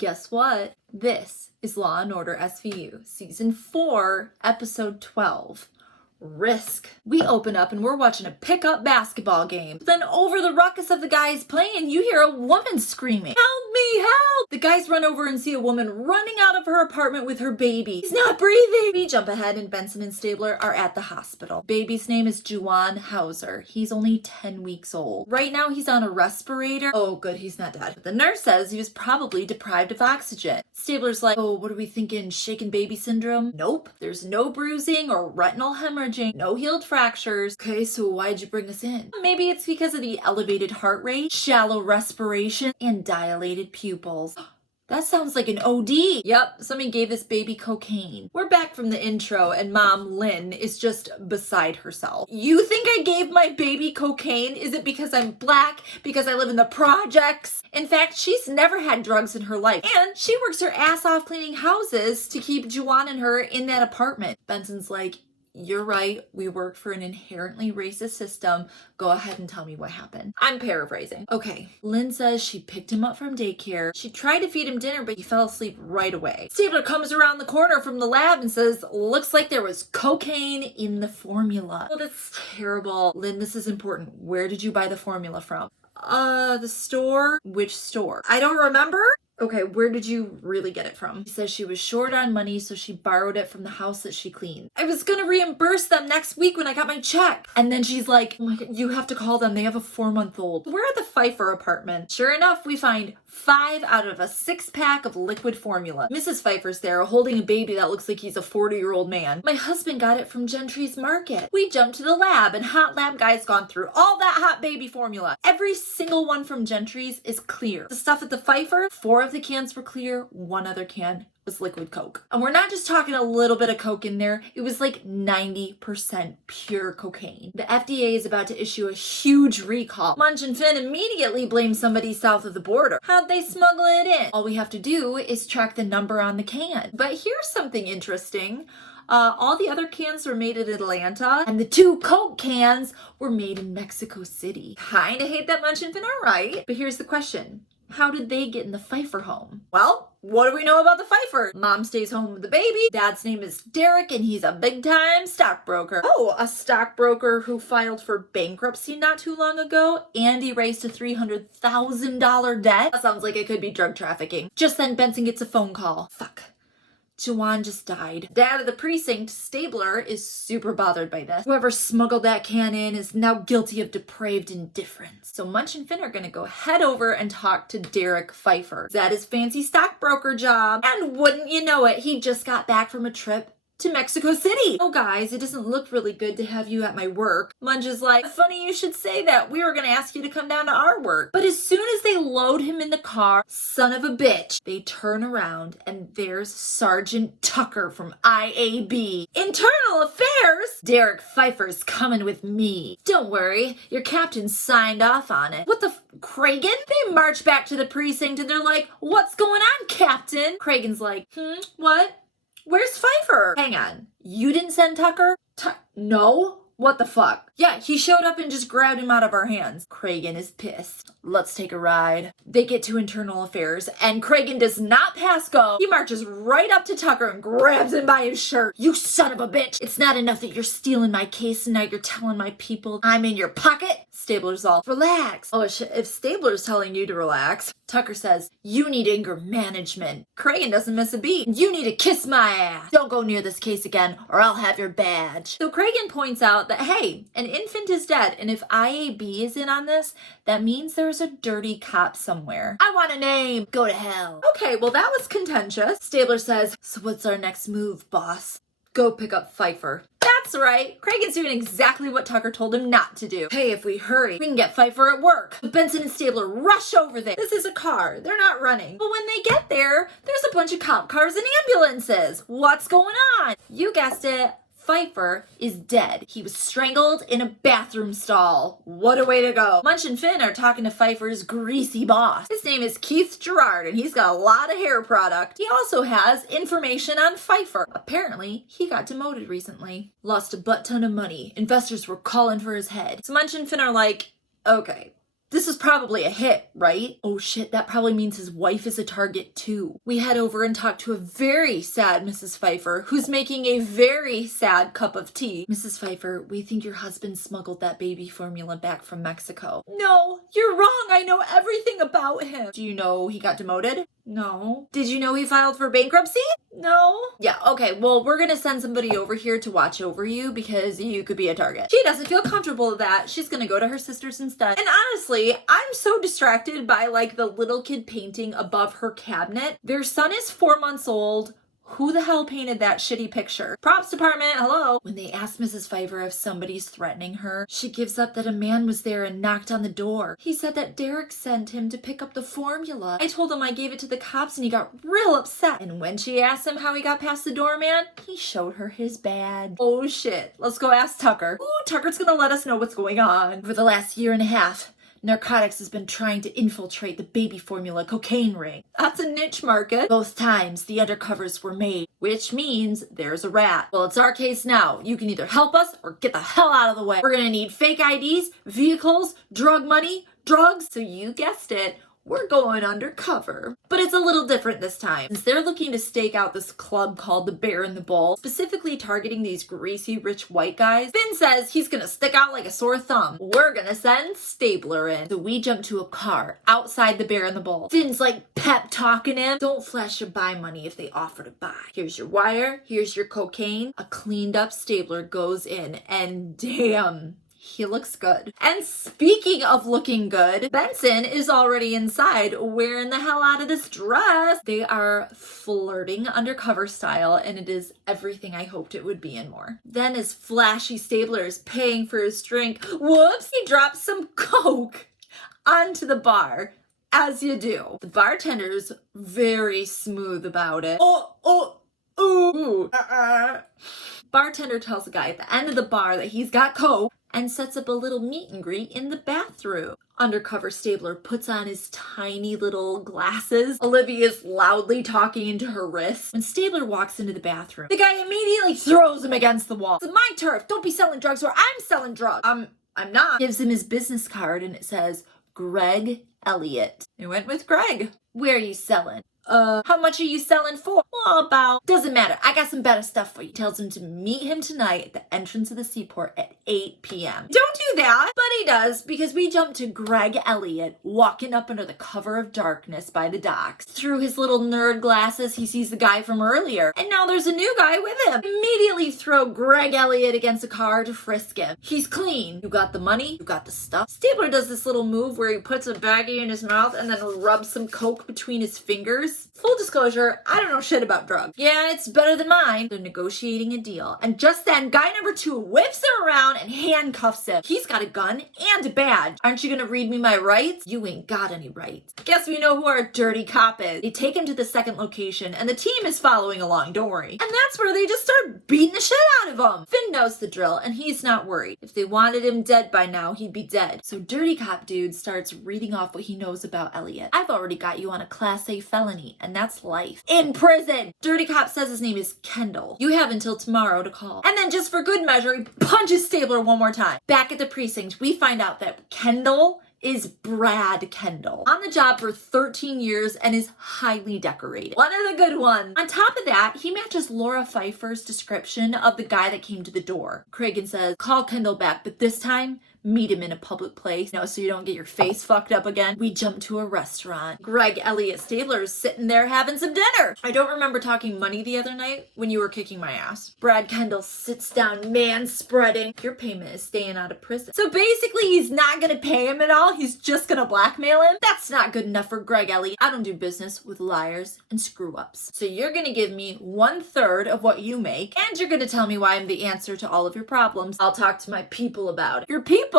Guess what? This is Law & Order SVU, Season 4, Episode 12. Risk. We open up and we're watching a pickup basketball game. But then over the ruckus of the guys playing, you hear a woman screaming, "Help me, help!" The guys run over and see a woman running out of her apartment with her baby. He's not breathing! We jump ahead and Benson and Stabler are at the hospital. Baby's name is Juwan Hauser. He's only 10 weeks old. Right now he's on a respirator. Oh good, he's not dead. But the nurse says he was probably deprived of oxygen. Stabler's like, oh, what are we thinking? Shaken baby syndrome? Nope. There's no bruising or retinal hemorrhaging. No healed fractures. Okay, so why'd you bring us in? Maybe it's because of the elevated heart rate, shallow respiration, and dilated pupils. That sounds like an OD. Yep, somebody gave this baby cocaine. We're back from the intro and Mom, Lynn, is just beside herself. You think I gave my baby cocaine? Is it because I'm black? Because I live in the projects? In fact, she's never had drugs in her life. And she works her ass off cleaning houses to keep Juwan and her in that apartment. Benson's like, you're right, we work for an inherently racist system. Go ahead and tell me what happened. I'm paraphrasing. Okay, Lynn says she picked him up from daycare. She tried to feed him dinner, but he fell asleep right away. Stabler comes around the corner from the lab and says, looks like there was cocaine in the formula. Oh, that's terrible. Lynn, this is important. Where did you buy the formula from? The store? Which store? I don't remember. Okay, where did you really get it from? She says she was short on money, so she borrowed it from the house that she cleaned. I was gonna reimburse them next week when I got my check. And then she's like, oh my God, you have to call them. They have a 4-month-old. We're at the Pfeiffer apartment. Sure enough, we find 5 out of a 6-pack of liquid formula. Mrs. Pfeiffer's there holding a baby that looks like he's a 40-year-old man. My husband got it from Gentry's Market. We jumped to the lab and hot lab guy's gone through all that hot baby formula. Every single one from Gentry's is clear. The stuff at the Pfeiffer, 4 of the cans were clear, 1 other can was liquid Coke. And we're not just talking a little bit of Coke in there, it was like 90% pure cocaine. The FDA is about to issue a huge recall. Munch and Finn immediately blame somebody south of the border. How'd they smuggle it in? All we have to do is track the number on the can. But here's something interesting. All the other cans were made in Atlanta, and the 2 Coke cans were made in Mexico City. Kinda hate that Munch and Finn are right. But here's the question. How did they get in the Pfeiffer home? Well, what do we know about the Pfeiffer? Mom stays home with the baby. Dad's name is Derek, and he's a big-time stockbroker. Oh, a stockbroker who filed for bankruptcy not too long ago and erased a $300,000 debt? That sounds like it could be drug trafficking. Just then, Benson gets a phone call. Fuck. Juwan just died. Dad of the precinct, Stabler, is super bothered by this. Whoever smuggled that can in is now guilty of depraved indifference. So Munch and Finn are gonna go head over and talk to Derek Pfeiffer. Is that his fancy stockbroker job? And wouldn't you know it, he just got back from a trip to Mexico City. Oh guys, it doesn't look really good to have you at my work. Munch is like, funny you should say that. We were gonna ask you to come down to our work. But as soon as they load him in the car, son of a bitch, they turn around and there's Sergeant Tucker from IAB. Internal Affairs? Derek Pfeiffer's coming with me. Don't worry, your captain signed off on it. What the Cragen? They march back to the precinct and they're like, what's going on, Captain? Cragen's like, what? Where's Pfeiffer? Hang on. You didn't send Tucker? No? What the fuck? Yeah, he showed up and just grabbed him out of our hands. Cragen is pissed. Let's take a ride. They get to Internal Affairs, and Cragen does not pass go. He marches right up to Tucker and grabs him by his shirt. You son of a bitch! It's not enough that you're stealing my case and now you're telling my people I'm in your pocket? Stabler's all, relax. Oh, if Stabler's telling you to relax. Tucker says, you need anger management. Cragen doesn't miss a beat. You need to kiss my ass. Don't go near this case again or I'll have your badge. So Cragen points out that, hey, an infant is dead, and if IAB is in on this, that means there's a dirty cop somewhere. I want a name. Go to hell. Okay, well that was contentious. Stabler says, so what's our next move, boss? Go pick up Pfeiffer. That's right. Cragen's doing exactly what Tucker told him not to do. Hey, if we hurry, we can get Pfeiffer at work. But Benson and Stabler rush over there. This is a car. They're not running. But when they get there, there's a bunch of cop cars and ambulances. What's going on? You guessed it. Pfeiffer is dead. He was strangled in a bathroom stall. What a way to go. Munch and Finn are talking to Pfeiffer's greasy boss. His name is Keith Gerard, and he's got a lot of hair product. He also has information on Pfeiffer. Apparently, he got demoted recently. Lost a butt ton of money. Investors were calling for his head. So Munch and Finn are like, okay, This is probably a hit, right? Oh shit, that probably means his wife is a target too. We head over and talk to a very sad Mrs. Pfeiffer, who's making a very sad cup of tea. Mrs. Pfeiffer, we think your husband smuggled that baby formula back from Mexico. No, you're wrong. I know everything about him. Do you know he got demoted? No. Did you know he filed for bankruptcy? No. Yeah, okay, well, we're gonna send somebody over here to watch over you because you could be a target. She doesn't feel comfortable with that. She's gonna go to her sister's instead. And honestly, I'm so distracted by like the little kid painting above her cabinet. Their son is 4 months old. Who the hell painted that shitty picture? Props department, hello. When they ask Mrs. Pfeiffer if somebody's threatening her, she gives up that a man was there and knocked on the door. He said that Derek sent him to pick up the formula. I told him I gave it to the cops and he got real upset. And when she asked him how he got past the doorman, he showed her his badge. Oh shit, let's go ask Tucker. Ooh, Tucker's gonna let us know what's going on. For the last year and a half, narcotics has been trying to infiltrate the baby formula cocaine ring. That's a niche market. Both times the undercovers were made, which means there's a rat. Well, it's our case now. You can either help us or get the hell out of the way. We're gonna need fake IDs, vehicles, drug money, drugs. So you guessed it, we're going undercover. But it's a little different this time, since they're looking to stake out this club called the Bear in the Bowl, specifically targeting these greasy rich white guys. Finn says he's gonna stick out like a sore thumb. We're gonna send Stabler in. So we jump to a car outside the Bear in the Bowl. Finn's like pep talking him. Don't flash your buy money if they offer to buy. Here's your wire, here's your cocaine. A cleaned up Stabler goes in and damn, he looks good. And speaking of looking good, Benson is already inside wearing the hell out of this dress. They are flirting undercover style and it is everything I hoped it would be and more. Then as flashy Stabler is paying for his drink, whoops, he drops some coke onto the bar. As you do. The bartender's very smooth about it. Bartender tells the guy at the end of the bar that he's got coke and sets up a little meet and greet in the bathroom. Undercover Stabler puts on his tiny little glasses. Olivia's loudly talking into her wrist. When Stabler walks into the bathroom, the guy immediately throws him against the wall. It's my turf. Don't be selling drugs where I'm selling drugs. I'm not. Gives him his business card and it says, Greg Elliott. He went with Greg. Where are you selling? How much are you selling for? Well, about, doesn't matter. I got some better stuff for you. Tells him to meet him tonight at the entrance of the seaport at 8 p.m. Don't do that, but he does because we jump to Greg Elliott walking up under the cover of darkness by the docks. Through his little nerd glasses, he sees the guy from earlier, and now there's a new guy with him. Immediately throw Greg Elliott against a car to frisk him. He's clean. You got the money, you got the stuff. Stabler does this little move where he puts a baggie in his mouth and then rubs some coke between his fingers. Full disclosure, I don't know shit about drugs. Yeah, it's better than mine. They're negotiating a deal. And just then, guy number 2 whips him around and handcuffs him. He's got a gun and a badge. Aren't you gonna read me my rights? You ain't got any rights. Guess we know who our dirty cop is. They take him to the second location and the team is following along, don't worry. And that's where they just start beating the shit out of him. Finn knows the drill and he's not worried. If they wanted him dead by now, he'd be dead. So dirty cop dude starts reading off what he knows about Elliot. I've already got you on a Class A felony, and that's life. In prison! Dirty cop says his name is Kendall. You have until tomorrow to call. And then just for good measure, he punches Stabler one more time. Back at the precinct, we find out that Kendall is Brad Kendall. On the job for 13 years and is highly decorated. One of the good ones. On top of that, he matches Laura Pfeiffer's description of the guy that came to the door. Cragen says, call Kendall back, but this time, meet him in a public place, so you don't get your face fucked up again. We jump to a restaurant. Greg Elliott Stabler's sitting there having some dinner. I don't remember talking money the other night when you were kicking my ass. Brad Kendall sits down, man-spreading. Your payment is staying out of prison. So basically, he's not gonna pay him at all. He's just gonna blackmail him. That's not good enough for Greg Elliott. I don't do business with liars and screw-ups. So you're gonna give me 1/3 of what you make, and you're gonna tell me why I'm the answer to all of your problems. I'll talk to my people about it. Your people?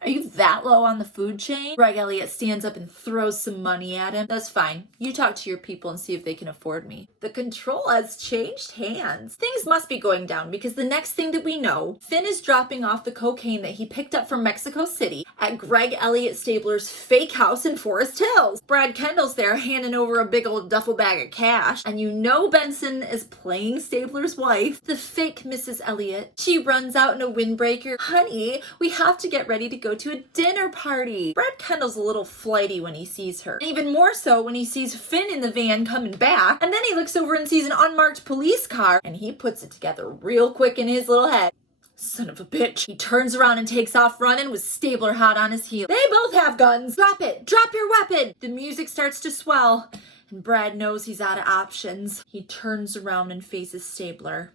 Are you that low on the food chain? Greg Elliott stands up and throws some money at him. That's fine. You talk to your people and see if they can afford me. The control has changed hands. Things must be going down because the next thing that we know, Finn is dropping off the cocaine that he picked up from Mexico City at Greg Elliott Stabler's fake house in Forest Hills. Brad Kendall's there handing over a big old duffel bag of cash, and you know Benson is playing Stabler's wife, the fake Mrs. Elliott. She runs out in a windbreaker. Honey, we have to get get ready to go to a dinner party. Brad Kendall's a little flighty when he sees her. And even more so when he sees Finn in the van coming back. And then he looks over and sees an unmarked police car. And he puts it together real quick in his little head. Son of a bitch. He turns around and takes off running with Stabler hot on his heel. They both have guns. Drop it. Drop your weapon. The music starts to swell. And Brad knows he's out of options. He turns around and faces Stabler.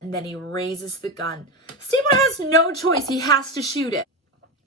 And then he raises the gun. Stabler has no choice. He has to shoot it.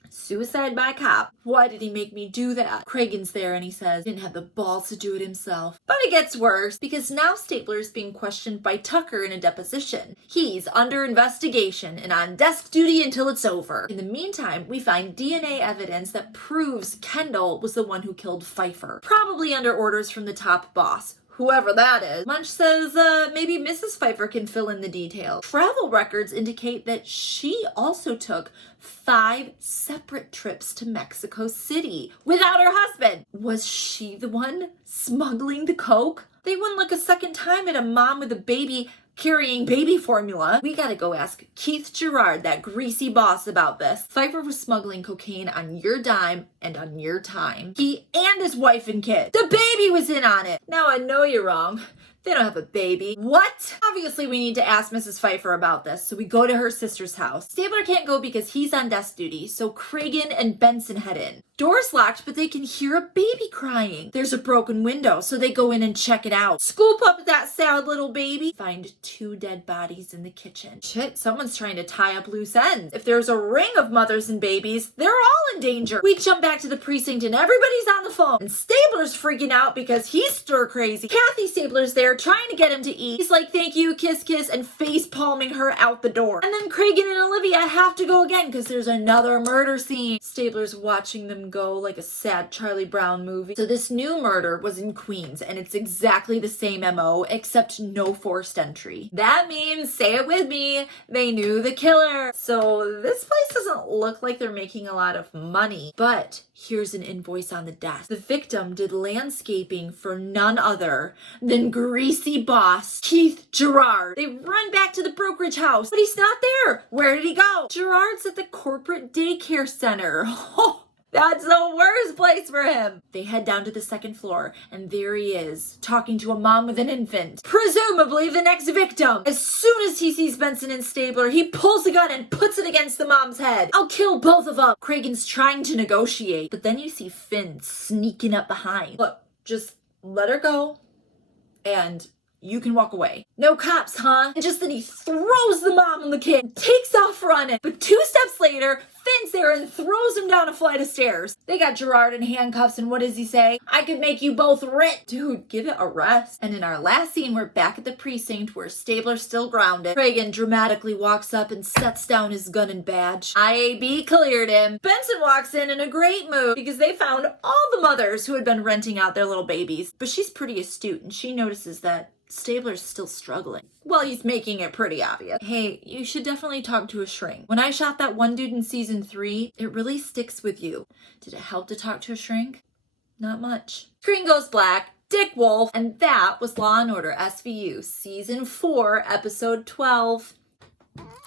Suicide by cop. Why did he make me do that? Cragen's there and he says he didn't have the balls to do it himself. But it gets worse because now Stabler is being questioned by Tucker in a deposition. He's under investigation and on desk duty until it's over. In the meantime, we find DNA evidence that proves Kendall was the one who killed Pfeiffer. Probably under orders from the top boss. Whoever that is. Munch says maybe Mrs. Pfeiffer can fill in the details. Travel records indicate that she also took 5 separate trips to Mexico City without her husband. Was she the one smuggling the coke? They wouldn't look a second time at a mom with a baby carrying baby formula. We gotta go ask Keith Gerard, that greasy boss, about this. Pfeiffer was smuggling cocaine on your dime and on your time. He and his wife and kid. The baby was in on it. Now I know you're wrong. They don't have a baby. What? Obviously, we need to ask Mrs. Pfeiffer about this, so we go to her sister's house. Stabler can't go because he's on desk duty, so Cragen and Benson head in. Door's locked, but they can hear a baby crying. There's a broken window, so they go in and check it out. Scoop up that sad little baby. Find 2 dead bodies in the kitchen. Shit, someone's trying to tie up loose ends. If there's a ring of mothers and babies, they're all in danger. We jump back to the precinct and everybody's on the phone. And Stabler's freaking out because he's stir crazy. Kathy Stabler's there trying to get him to eat. He's like, thank you, kiss, kiss, and face palming her out the door. And then Cragen and Olivia have to go again because there's another murder scene. Stabler's watching them go like a sad Charlie Brown movie. So this new murder was in Queens and it's exactly the same MO except no forced entry. That means, say it with me, they knew the killer. So this place doesn't look like they're making a lot of money, but here's an invoice on the desk. The victim did landscaping for none other than greasy boss Keith Gerard. They run back to the brokerage house, but he's not there. Where did he go? Gerard's at the corporate daycare center. Oh, that's the worst place for him. They head down to the 2nd floor, and there he is, talking to a mom with an infant. Presumably the next victim. As soon as he sees Benson and Stabler, he pulls a gun and puts it against the mom's head. I'll kill both of them. Cragen's trying to negotiate, but then you see Finn sneaking up behind. Look, just let her go, and you can walk away. No cops, huh? And just then he throws the mom and the kid, takes off running. But 2 steps later, Finn's there and throws him down a flight of stairs. They got Gerard in handcuffs, and what does he say? I could make you both rich. Dude, give it a rest. And in our last scene, we're back at the precinct where Stabler's still grounded. Cragen dramatically walks up and sets down his gun and badge. IAB cleared him. Benson walks in a great mood because they found all the mothers who had been renting out their little babies. But she's pretty astute, and she notices that Stabler's still struggling. Well, he's making it pretty obvious. Hey, you should definitely talk to a shrink. When I shot that one dude in season 3, it really sticks with you. Did it help to talk to a shrink? Not much. Screen goes black. Dick Wolf. And that was Law & Order SVU season 4, episode 12.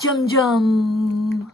Jum jum.